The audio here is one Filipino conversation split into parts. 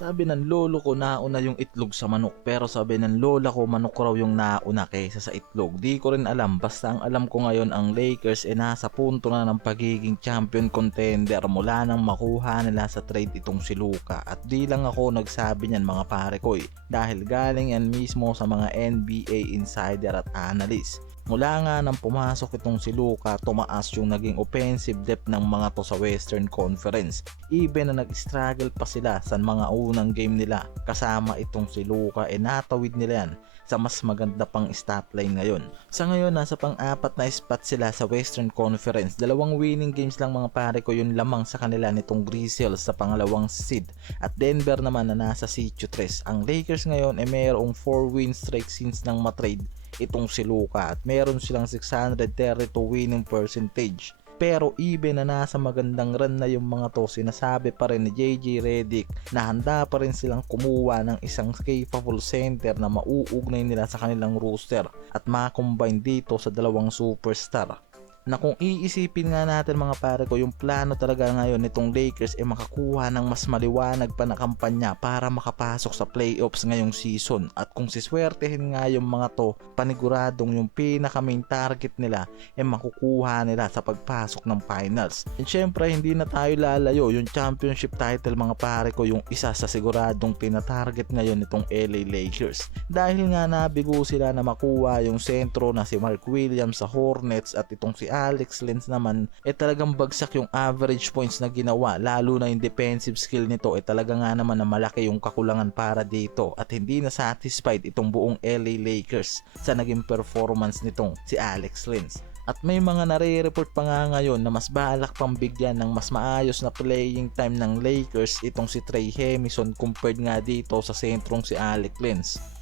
Sabi ng lolo ko nauna yung itlog sa manok, pero sabi ng lola ko manok raw yung nauna kaysa sa itlog. Di ko rin alam, basta ang alam ko ngayon ang Lakers nasa punto na ng pagiging champion contender mula nang makuha nila sa trade itong si Luka. At di lang ako nagsabi niyan mga pare ko dahil galing yan mismo sa mga NBA insider at analyst. Mula nga nang pumasok itong si Luka, tumaas yung naging offensive depth ng mga to sa Western Conference. Even na nag-struggle pa sila sa mga unang game nila kasama itong si Luka, natawid nila yan sa mas maganda pang stat line ngayon. Sa ngayon, nasa pang-apat na spot sila sa Western Conference. 2 winning games lang mga pare ko yung lamang sa kanila nitong Grizzlies sa pangalawang seed. At Denver naman na nasa sitio 3. Ang Lakers ngayon mayroong 4 win streak since nang matrade itong si Luka at meron silang 632 winning percentage. Pero even na nasa magandang run na yung mga to, sinasabi pa rin ni JJ Redick na handa pa rin silang kumuha ng isang capable center na mauugnay nila sa kanilang roster at makombine dito sa dalawang superstar. Na kung iisipin nga natin mga pare ko, yung plano talaga ngayon nitong Lakers makakuha ng mas maliwanag pa na kampanya para makapasok sa playoffs ngayong season. At kung siswertehin nga yung mga to, paniguradong yung pinaka main target nila makukuha nila sa pagpasok ng finals. And syempre hindi na tayo lalayo, yung championship title mga pare ko yung isa sa siguradong tinatarget ngayon nitong LA Lakers. Dahil nga nabigo sila na makuha yung sentro na si Mark Williams sa Hornets at itong si Alex Len naman talagang bagsak yung average points na ginawa, lalo na yung defensive skill nito talaga nga naman na malaki yung kakulangan para dito at hindi na satisfied itong buong LA Lakers sa naging performance nitong si Alex Len. At may mga nare-report pa nga ngayon na mas balak pang bigyan ng mas maayos na playing time ng Lakers itong si Trey Hemison compared nga dito sa sentrong si Alex Len.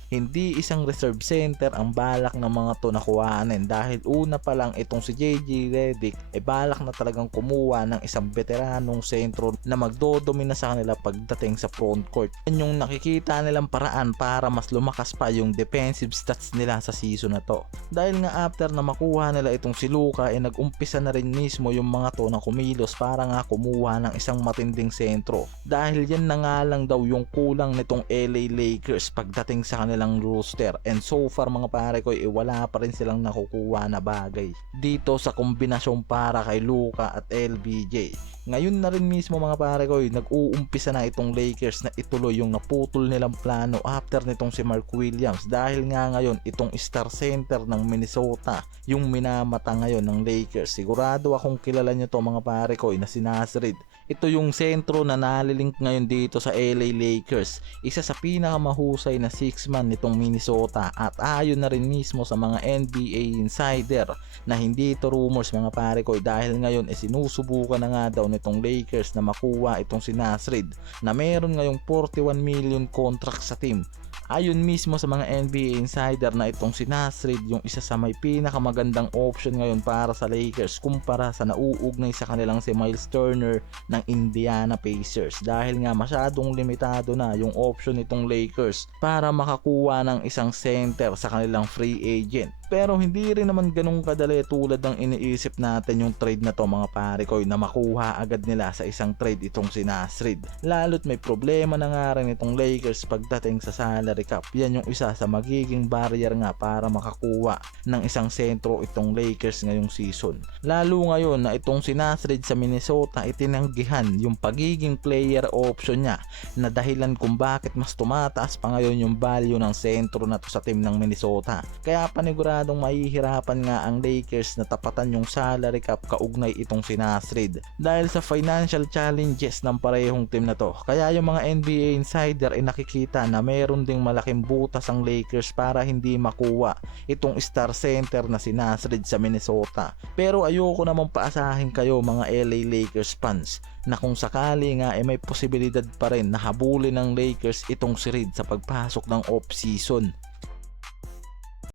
Hindi isang reserve center ang balak ng mga to na kuhanin dahil una pa lang itong si JJ Redick balak na talagang kumuha ng isang veteranong sentro na magdodomina sa kanila pagdating sa front court. Yan yung nakikita nilang paraan para mas lumakas pa yung defensive stats nila sa season na to. Dahil nga after na makuha nila itong si Luka nag-umpisa na rin mismo yung mga to na kumilos para nga kumuha ng isang matinding sentro. Dahil yan na nga lang daw yung kulang nitong LA Lakers pagdating sa kanila lang roster, and so far mga pare ko wala pa rin silang nakukuha na bagay dito sa kombinasyon para kay Luka at LBJ. Ngayon na rin mismo mga pare ko nag-uumpisa na itong Lakers na ituloy yung naputol nilang plano after nitong si Mark Williams dahil nga ngayon itong star center ng Minnesota yung minamata ngayon ng Lakers. Sigurado akong kilala nyo to mga pare ko na si Naz Reid. Ito yung sentro na nalilink ngayon dito sa LA Lakers, isa sa pinakamahusay na 6-man nitong Minnesota at ayon na rin mismo sa mga NBA insider na hindi ito rumors mga pare ko dahil ngayon sinusubukan na nga daw nitong Lakers na makuha itong si Naz Reid na meron ngayong 41 million contract sa team. Ayon mismo sa mga NBA insider na itong si Naz Reid yung isa sa may pinakamagandang option ngayon para sa Lakers kumpara sa nauugnay sa kanilang si Miles Turner ng Indiana Pacers dahil nga masyadong limitado na yung option nitong Lakers para makakuha ng isang center sa kanilang free agent. Pero hindi rin naman ganun kadali tulad ng iniisip natin yung trade na to mga pare ko na makuha agad nila sa isang trade itong si Naz Reid. Lalo't may problema na nga rin itong Lakers pagdating sa salary cap. Yan yung isa sa magiging barrier nga para makakuha ng isang sentro itong Lakers ngayong season. Lalo ngayon na itong si Naz Reid sa Minnesota itinanggihan yung pagiging player option niya na dahilan kung bakit mas tumataas pa ngayon yung value ng sentro na to sa team ng Minnesota. Kaya paniguradong mahihirapan nga ang Lakers na tapatan yung salary cap kaugnay itong si Naz Reid dahil sa financial challenges ng parehong team na to. Kaya yung mga NBA insider nakikita na meron ding malaking butas ang Lakers para hindi makuha itong star center na si Naz Reid sa Minnesota. Pero ayoko namang paasahin kayo mga LA Lakers fans na kung sakali nga may posibilidad pa rin na habulin ng Lakers itong si Reid sa pagpasok ng off-season.